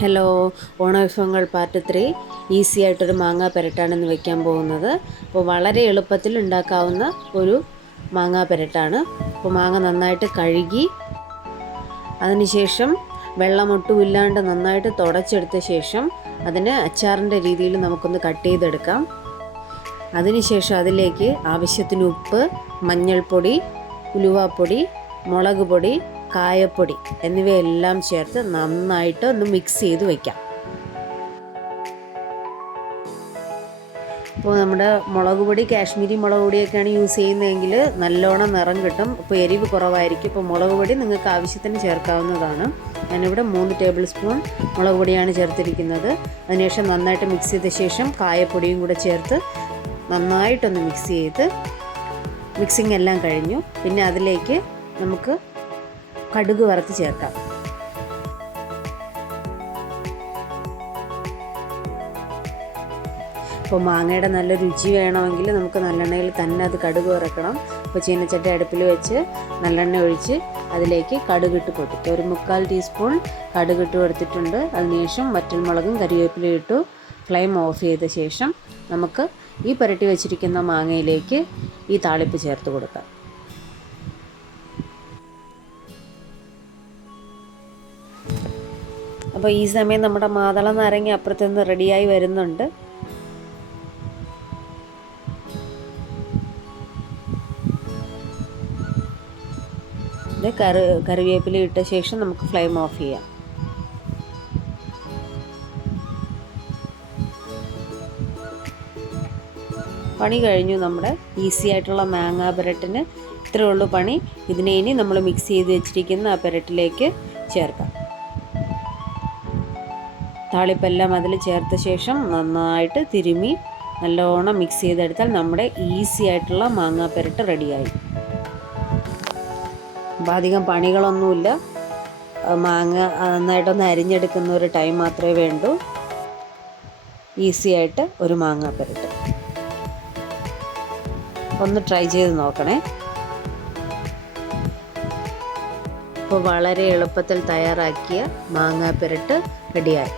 Hello, ഓണവിഭവങ്ങൾ part 3 easy ആയിട്ടൊരു മാങ്ങാ പെരട്ടാണ് ഇന്ന് വയ്ക്കാൻ പോകുന്നത്. അപ്പോൾ വളരെ എളുപ്പത്തിൽ ഉണ്ടാക്കാവുന്ന ഒരു മാങ്ങാ പെരട്ടാണ്. അപ്പോൾ മാങ്ങ നന്നായിട്ട് കഴുകി അതിനുശേഷം വെള്ളമൊട്ടുമില്ലാണ്ട് നന്നായിട്ട് തുടച്ചെടുത്ത ശേഷം അതിന് അച്ചാറിൻ്റെ രീതിയിൽ നമുക്കൊന്ന് കട്ട് ചെയ്തെടുക്കാം. അതിനുശേഷം അതിലേക്ക് ആവശ്യത്തിന് ഉപ്പ്, മഞ്ഞൾപ്പൊടി, ഉലുവാപ്പൊടി, മുളക് പൊടി, കായപ്പൊടി എന്നിവയെല്ലാം ചേർത്ത് നന്നായിട്ട് ഒന്ന് മിക്സ് ചെയ്ത് വയ്ക്കാം. ഇപ്പോൾ നമ്മുടെ മുളക് പൊടി കാശ്മീരി മുളക് പൊടിയൊക്കെയാണ് യൂസ് ചെയ്യുന്നതെങ്കിൽ നല്ലോണം നിറം കിട്ടും. ഇപ്പോൾ എരിവ് കുറവായിരിക്കും. ഇപ്പോൾ മുളക് പൊടി നിങ്ങൾക്ക് ആവശ്യത്തിന് ചേർക്കാവുന്നതാണ്. ഞാനിവിടെ 3 ടേബിൾ സ്പൂൺ മുളക് പൊടിയാണ് ചേർത്തിരിക്കുന്നത്. അതിനുശേഷം നന്നായിട്ട് മിക്സ് ചെയ്ത ശേഷം കായപ്പൊടിയും കൂടെ ചേർത്ത് നന്നായിട്ടൊന്ന് മിക്സ് ചെയ്ത് മിക്സിങ് എല്ലാം കഴിഞ്ഞു. പിന്നെ അതിലേക്ക് നമുക്ക് കടുക് വറുത്ത് ചേർക്കാം. ഇപ്പോൾ മാങ്ങയുടെ നല്ല രുചി വേണമെങ്കിൽ നമുക്ക് നല്ലെണ്ണയിൽ തന്നെ അത് കടുക് വറക്കണം. അപ്പോൾ ചീനച്ചട്ടി അടുപ്പിൽ വെച്ച് നല്ലെണ്ണ ഒഴിച്ച് അതിലേക്ക് കടുകിട്ട് പൊട്ടിക്കുക. ഒരു 3/4 ടീസ്പൂൺ കടുകിട്ട് കൊടുത്തിട്ടുണ്ട്. അതിനുശേഷം വറ്റൽമുളകും കരിവേപ്പിലയും ഇട്ടു ഫ്ലെയിം ഓഫ് ചെയ്ത ശേഷം നമുക്ക് ഈ പുരട്ടി വെച്ചിരിക്കുന്ന മാങ്ങയിലേക്ക് ഈ താളിപ്പ് ചേർത്ത് കൊടുക്കാം. അപ്പോൾ ഈ സമയം നമ്മുടെ മാതള നാരങ്ങ അപ്പുറത്ത് നിന്ന് റെഡിയായി വരുന്നുണ്ട്. ഇത് കറിവേപ്പില ഇട്ട ശേഷം നമുക്ക് ഫ്ലെയിം ഓഫ് ചെയ്യാം. പണി കഴിഞ്ഞു. നമ്മുടെ ഈസി ആയിട്ടുള്ള മാങ്ങാ പെരട്ടിന് ഇത്രയേ ഉള്ളൂ പണി. ഇതിനെ ഇനി നമ്മൾ മിക്സ് ചെയ്ത് വെച്ചിരിക്കുന്ന ആ പെരട്ടിലേക്ക് ചേർക്കാം. താളിപ്പെല്ലാം അതിൽ ചേർത്ത ശേഷം നന്നായിട്ട് തിരുമ്മി നല്ലോണം മിക്സ് ചെയ്തെടുത്താൽ നമ്മുടെ ഈസി ആയിട്ടുള്ള മാങ്ങാ പെരട്ട് റെഡിയായി. അപ്പോൾ അധികം പണികളൊന്നുമില്ല. മാങ്ങ നന്നായിട്ടൊന്ന് അരിഞ്ഞെടുക്കുന്ന ഒരു ടൈം മാത്രമേ വേണ്ടൂ. ഈസി ആയിട്ട് ഒരു മാങ്ങാ പെരട്ട് ഒന്ന് ട്രൈ ചെയ്ത് നോക്കണേ. ഇപ്പോൾ വളരെ എളുപ്പത്തിൽ തയ്യാറാക്കിയ മാങ്ങാ പെരട്ട് റെഡിയായി.